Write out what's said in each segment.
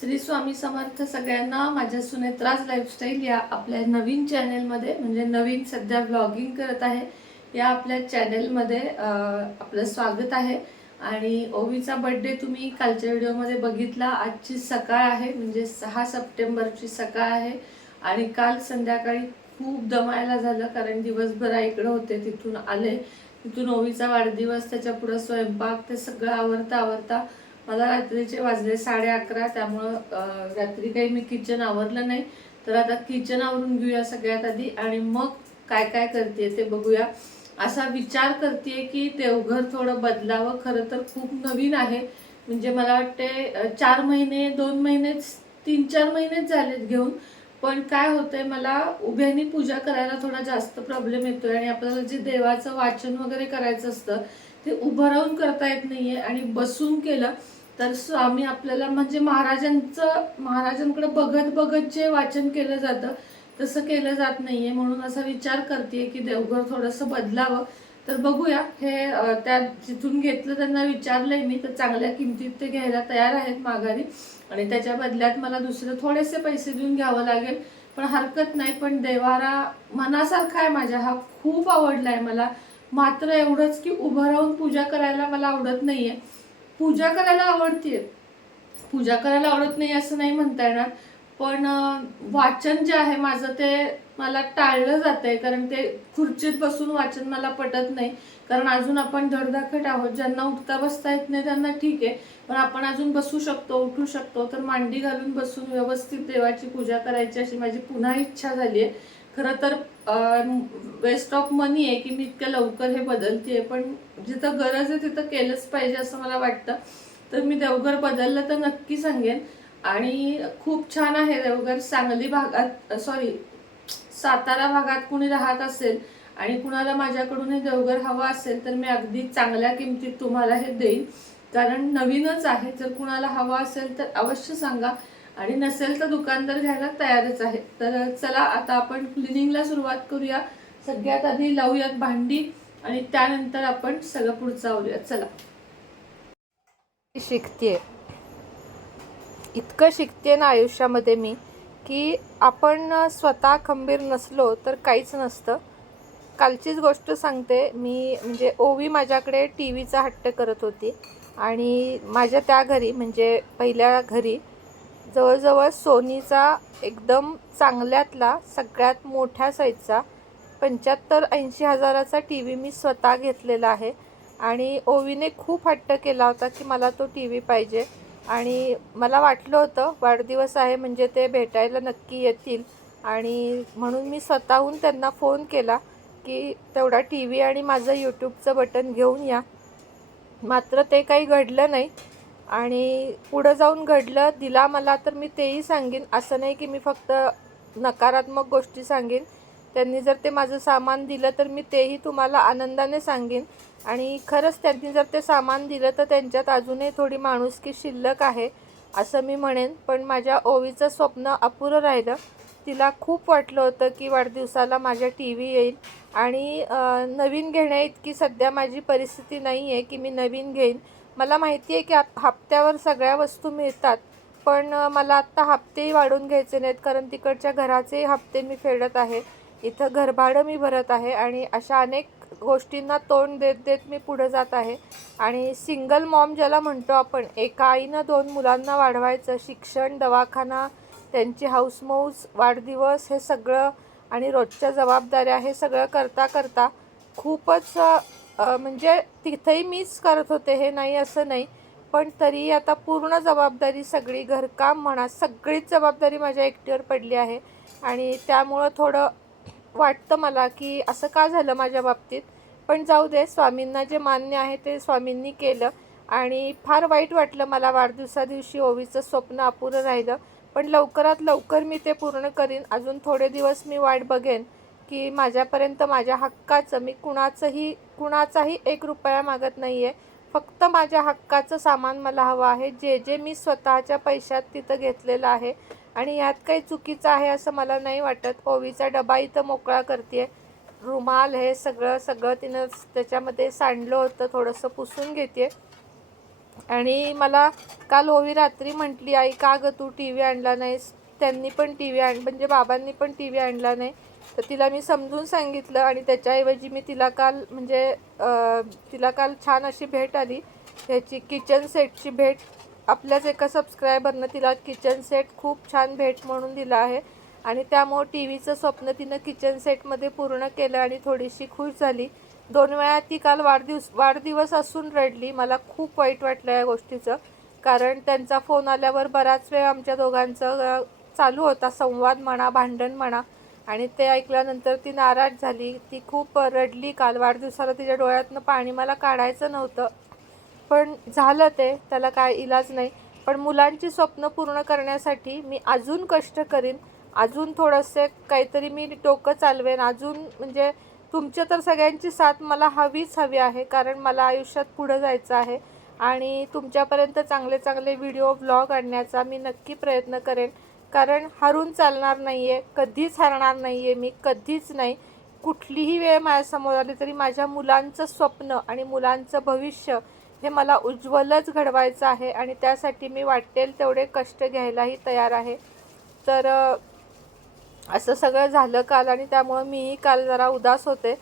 श्री स्वामी समर्थ सगळ्यांना माझ्या सुनेत्राज लाईफस्टाईल या आपल्या नवीन चॅनेलमध्ये म्हणजे नवीन सध्या ब्लॉगिंग करत आहे या आपल्या चॅनेलमध्ये आपलं स्वागत आहे. आणि ओवीचा बड्डे तुम्ही कालच्या व्हिडिओमध्ये बघितला. आजची सकाळ आहे म्हणजे सहा सप्टेंबरची सकाळ आहे. आणि काल संध्याकाळी खूप दमायला झालं कारण दिवसभर इकडं होते तिथून आले. तिथून ओवीचा वाढदिवस त्याच्या पुढं स्वयंपाक ते सगळं आवरता आवरता मला रात्रीचे वाजले साडे अकरा त्यामुळं रात्री काही मी किचन आवरलं नाही. तर आता किचन आवरून घेऊया सगळ्यात आधी आणि मग काय काय करते ते बघूया. असा विचार करते की देवघर थोडं बदलावं. खरं तर खूप नवीन आहे. म्हणजे मला वाटते चार महिने दोन महिनेच तीन चार महिनेच झालेत घेऊन. पण काय होतंय मला उभ्यानी पूजा करायला थोडा जास्त प्रॉब्लेम येतोय आणि आपल्याला जे देवाचं वाचन वगैरे करायचं असतं ते उभं राहून करता येत नाहीये. आणि बसून केलं तर स्वामी आपल्याला म्हणजे महाराजांचं महाराजांकडे बघत बघत जे वाचन केलं जातं तसं केलं जात नाही आहे म्हणून असा विचार करते की देवघर थोडंसं बदलावं. तर बघूया. हे त्या जिथून घेतलं त्यांना विचारलंय मी तर चांगल्या किमतीत ते घ्यायला तयार आहेत माघारी. आणि त्याच्या बदल्यात मला दुसरे थोडेसे पैसे देऊन घ्यावं लागेल. पण हरकत नाही पण देवारा मनासारखा आहे माझ्या. हा खूप आवडला आहे मला. मात्र एवढंच की उभं राहून पूजा करायला मला आवडत नाही आहे पूजा करायला आवडते पूजा करायला आवडत नाही असं नाही म्हणता येणार. पण वाचन जे आहे माझं ते मला टाळलं जात आहे कारण ते खुर्चीत बसून वाचन मला पटत नाही. कारण अजून आपण धडधाकट आहोत. ज्यांना उठता बसता येत नाही त्यांना ठीक आहे. पण आपण अजून बसू शकतो उठू शकतो. तर मांडी घालून बसून व्यवस्थित देवाची पूजा करायची अशी माझी पुन्हा इच्छा झाली आहे खरं तर वेस्ट ऑफ मनी आहे की मी इतक्या लवकर हे बदलते पण जिथं गरज आहे तिथं केलंच पाहिजे असं मला वाटतं. तर मी देवघर बदललं तर नक्की सांगेन. आणि खूप छान आहे देवघर सांगली भागात सॉरी सातारा भागात कुणी राहत असेल आणि कुणाला माझ्याकडून हे देवघर हवं असेल तर मी अगदी चांगल्या किमतीत तुम्हाला हे देईन. कारण नवीनच आहे जर कुणाला हवं असेल तर अवश्य सांगा. आणि नसेल तर दुकानदार घ्यायला तयारच आहे. तर चला आता आपण क्लिनिंगला सुरुवात करूया. सगळ्यात आधी लावूयात भांडी आणि त्यानंतर आपण सगळं पुढचं आवरूयात. चला. शिकते इतकं शिकते ना आयुष्यामध्ये मी की आपण स्वतः खंबीर नसलो तर काहीच नसतं. कालचीच गोष्ट सांगते. मी म्हणजे ओवी माझ्याकडे टी व्हीचा हट्ट करत होती. आणि माझ्या त्या घरी म्हणजे पहिल्या घरी जवळजवळ सोनीचा एकदम चांगल्यातला सगळ्यात मोठ्या साईजचा पंच्याहत्तर ऐंशी हजाराचा टी व्ही मी स्वतः घेतलेला आहे. आणि ओवीने खूप हट्ट केला होता की मला तो टी व्ही पाहिजे. आणि मला वाटलं होतं वाढदिवस आहे म्हणजे ते भेटायला नक्की येतील. आणि म्हणून मी स्वतःहून त्यांना फोन केला की तेवढा टी व्ही आणि माझं यूट्यूबचं बटन घेऊन या. मात्र ते काही घडलं नाही. आणि पुढं जाऊन घडलं दिला मला तर मी तेही सांगेन. असं नाही की मी फक्त नकारात्मक गोष्टी सांगेन. त्यांनी जर ते माझं सामान दिलं तर मी तेही तुम्हाला आनंदाने सांगेन. आणि खरंच त्यांनी जर ते सामान दिलं तर त्यांच्यात अजूनही थोडी माणुसकी शिल्लक आहे असं मी म्हणेन. पण माझ्या ओवीचं स्वप्न अपुरं राहिलं. तिला खूप वाटलं होतं की वाढदिवसाला माझ्या टी व्ही येईल. आणि नवीन घेण्या इतकी सध्या माझी परिस्थिती नाही आहे की मी नवीन घेईन. मला माहिती आहे की आत- हप्त्यावर सगळ्या वस्तू मिळतात पण मला आत्ता हप्तेही वाढून घ्यायचे नाहीत कारण तिकडच्या घराचेही हप्ते मी फेडत आहे. इथं घरभाडं मी भरत आहे आणि अशा अनेक गोष्टींना तोंड देत देत मी पुढे जात आहे. आणि सिंगल मॉम ज्याला म्हणतो आपण एका आईनं दोन मुलांना वाढवायचं शिक्षण दवाखाना त्यांची हाऊसमौज वाढदिवस हे सगळं आणि रोजच्या जबाबदाऱ्या हे सगळं करता करता खूपच म्हणजे तिथंही मीच करत होते हे नाही असं नाही. पण तरी आता पूर्ण जबाबदारी सगळी घरकाम म्हणा सगळीच जबाबदारी माझ्या एकटीवर पडली आहे. आणि त्यामुळं थोडं वाटतं मला की असं का झालं माझ्या बाबतीत. पण जाऊ दे स्वामींना जे मान्य आहे ते स्वामींनी केलं. आणि फार वाईट वाटलं मला वाढदिवसादिवशी ओवीचं स्वप्न अपुरं राहिलं. पण लवकरात लवकर मी ते पूर्ण करीन. अजून थोडे दिवस मी वाट बघेन. की माझ्यापर्यंत माझ्या हक्काचं मी कुणाचंही कुणाचाही एक रुपया मागत नाही आहे फक्त माझ्या हक्काचं सामान मला हवं आहे. जे जे मी स्वतःच्या पैशात तिथं घेतलेलं आहे आणि यात काही चुकीचं आहे असं मला नाही वाटत. ओवीचा डबा इथं मोकळा करते रुमाल हे सगळं सगळं तिनं त्याच्यामध्ये सांडलं होतं थोडंसं पुसून घेते आणि मला काल ओवी रात्री म्हटली आई का गं तू टी व्ही आणला नाहीस? त्यांनी पण टी व्ही आण म्हणजे बाबांनी पण टी व्ही आणला नाही. तर तिला मी समजून सांगितलं आणि त्याच्याऐवजी मी तिला काल म्हणजे तिला काल छान अशी भेट आली. ह्याची किचन सेटची भेट. आपल्याच एका सबस्क्रायबरनं तिला किचन सेट खूप छान भेट म्हणून दिला आहे. आणि त्यामुळं टी व्हीचं स्वप्न तिनं किचन सेटमध्ये पूर्ण केलं आणि थोडीशी खुश झाली. दोन वेळा ती काल वाढदिवस वाढदिवस असून रडली. मला खूप वाईट वाटलं या गोष्टीचं. कारण त्यांचा फोन आल्यावर बराच वेळ आमच्या दोघांचं चालू होता. संवाद म्हणा भांडण म्हणा. आणि ते ऐकल्यानंतर ती नाराज झाली. ती खूप रडली. काल वाढदिवसाला तिच्या डोळ्यातनं पाणी मला काढायचं नव्हतं. पण झालं ते. त्याला काय इलाज नाही. पण मुलांची स्वप्न पूर्ण करण्यासाठी मी अजून कष्ट करीन. अजून थोडंसे काहीतरी मी डोकं चालवेन. अजून म्हणजे तुमच्या तर सगळ्यांची साथ मला हवीच हवी आहे. कारण मला आयुष्यात पुढं जायचं आहे. आणि तुमच्यापर्यंत चांगले चांगले व्हिडिओ ब्लॉग आणण्याचा मी नक्की प्रयत्न करेन. कारण हरून चालणार नाही आहे कधीच हरणार नाही आहे मी कधीच नाही. कुठलीही वेळ माझ्यासमोर आली तरी माझ्या मुलांचं स्वप्न आणि मुलांचं भविष्य हे मला उज्ज्वलच घडवायचं आहे आणि त्यासाठी मी वाटेल तेवढे कष्ट घ्यायलाही तयार आहे. तर असं सगळं झालं काल आणि त्यामुळं मीही काल जरा उदास होते.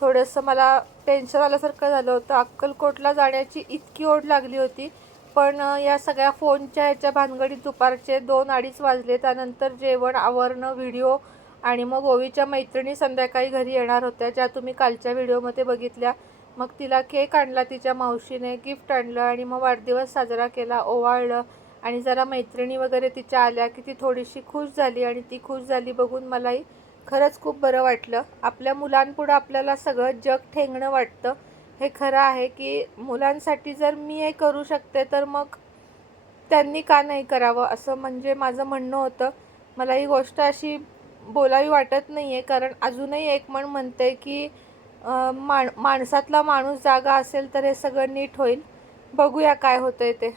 थोडंसं मला टेन्शन आल्यासारखं झालं होतं. अक्कलकोटला जाण्याची इतकी ओढ लागली होती. पण या सगळ्या फोनच्या ह्याच्या भानगडीत दुपारचे दोन अडीच वाजले. त्यानंतर जेवण आवरणं व्हिडिओ आणि मग ओवीच्या मैत्रिणी संध्याकाळी घरी येणार होत्या ज्या तुम्ही कालच्या व्हिडिओमध्ये बघितल्या. मग तिला केक आणला तिच्या मावशीने गिफ्ट आणलं आणि मग वाढदिवस साजरा केला ओवाळलं. आणि जरा मैत्रिणी वगैरे तिच्या आल्या की ती थोडीशी खुश झाली आणि ती खुश झाली बघून मलाही खरंच खूप बरं वाटलं. आपल्या मुलांपुढं आपल्याला सगळं जग ठेंगणं वाटतं. हे खरं आहे की मुलांसाठी जर मी हे करू शकते तर मग त्यांनी का नाही करावं? असं म्हणजे माझं म्हणणं होतं. मला ही गोष्ट अशी बोलावी वाटत नाही आहे कारण अजूनही एक म्हण म्हणते की माण माणसातला माणूस जागा असेल तर हे सगळं नीट होईल. बघूया काय होतं आहे ते.